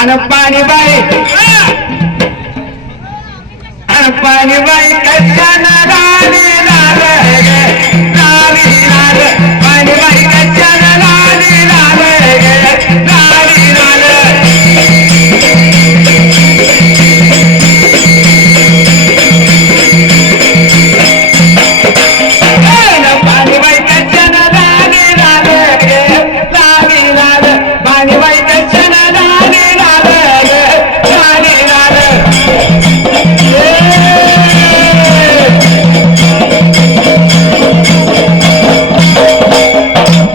आणि पाणी बाई आणि पाणी बाई कशाला राणी लाल राणी लाल पाणी बाई कशाला राणी लाल राणी लाल पाणी बाई कशाला राणी लाल राणी लाल पाणी बाई कशाला राणी लाल राणी लाल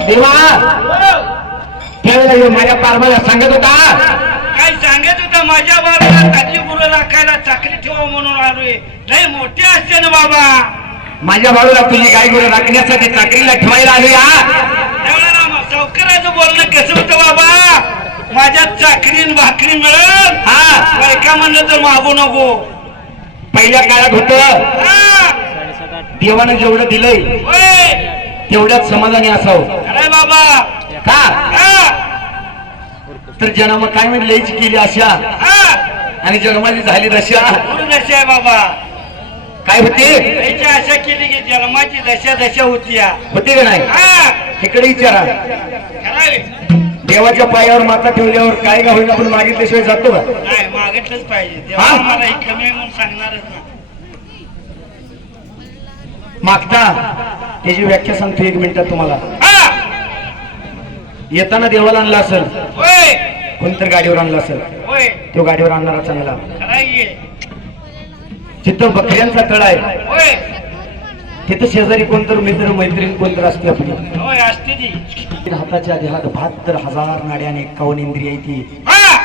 देवा त्यावेळेला माझ्या पारबाला सांगत होता काय सांगत होता माझ्या बाळाला ताजी गुरु राखायला चाकरी ठेवा म्हणून आलोय लय मोठे असते ना बाबा माझ्या बाळूला तुझी गाय गुरु राखण्यासाठी चाकरीला ठेवायला आली त्यावेळेला सावकाराचं बोलणं कसं होतं बाबा माझ्या चाकरीन भाकरी मिळत हा बायका म्हणलं तर मागू नको पहिल्या काळात होत देवानं जेवढं दिलंय होय तेवढ्याच समाधानी असावं अरे बाबा का हा, तर जन्म काय म्हणजे लईच केली अशा हा, आणि जन्माची झाली दशा गुरु दशा आहे बाबा काय होते याची आशा केली की जन्माची दशा होती या. होते का नाही हा, इकडे विचारा खरंय. देवाच्या पायावर माता ठेवल्यावर काय का होईल आपण मागितल्याशिवाय जातो का नाही मागितलंच पाहिजे हा? तेव्हा मला एक कमी आहे म्हणून सांगणारच ना मागता त्याची व्याख्या सांगतो 1 मिनिटात तुम्हाला हा, येताना देवाला आणला असेल होय कोणतरी गाडीवर आणला असेल होय तो गाडीवर आणणारा चांगला खरंय तिथं बकऱ्यांचा तळ आहे होय तिथं शेजारी कोणतरी मित्र मैत्रीण कोणतरी असते आपली होय असते ती हाताच्या देहात 72,000 नाड्याने 51 इंद्रिय आहे ती हा,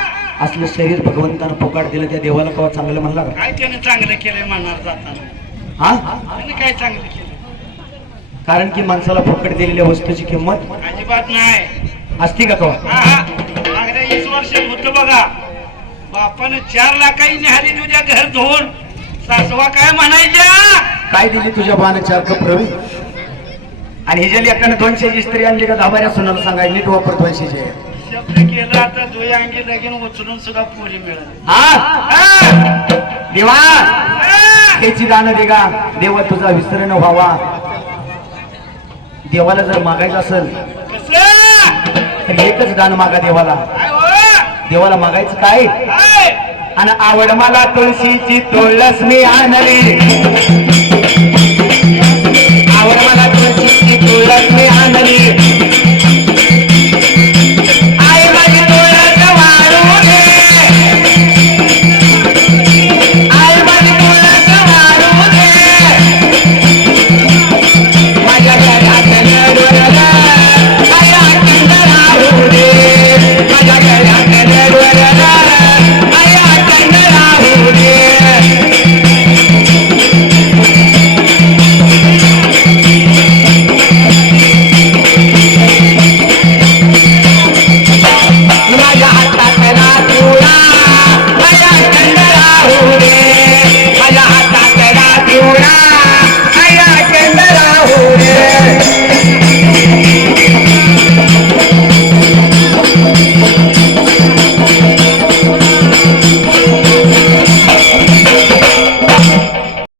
असलं शरीर भगवंतानं फुकाट दिलं त्या देवाला कवा चांगलं म्हणला का काय त्याने चांगलं केलंय म्हणणार जाताना हा त्याने काय चांगलं केलं कारण की माणसाला फुकट दिलेल्या वस्तूची किंमत अजिबात नाही असती का कवा हा हा मागल्या 20 वर्षात होतं बघा बापानं 4 लाखाही निहाली तुझ्या घर धुवून सासवा काय म्हणायच्या काय दिली तुझ्या बाने 4 कप रवी आणि हिच्या लेकानं 200ची स्त्री आणली का 10 सुनाला सांगायची नीट वापर 200चे शब्द केलं आता दुई अंगी लगीन उचलून सुद्धा पोरी मिळत हा देवा त्याची दान दे का देवा तुझा विसर न व्हावा देवाला जर मागायचं असेल कसं तर एकच दान मागा देवाला काय हो? देवाला मागायचं काय काय? आणि आवड मला तुळशीची तुळस मी आणली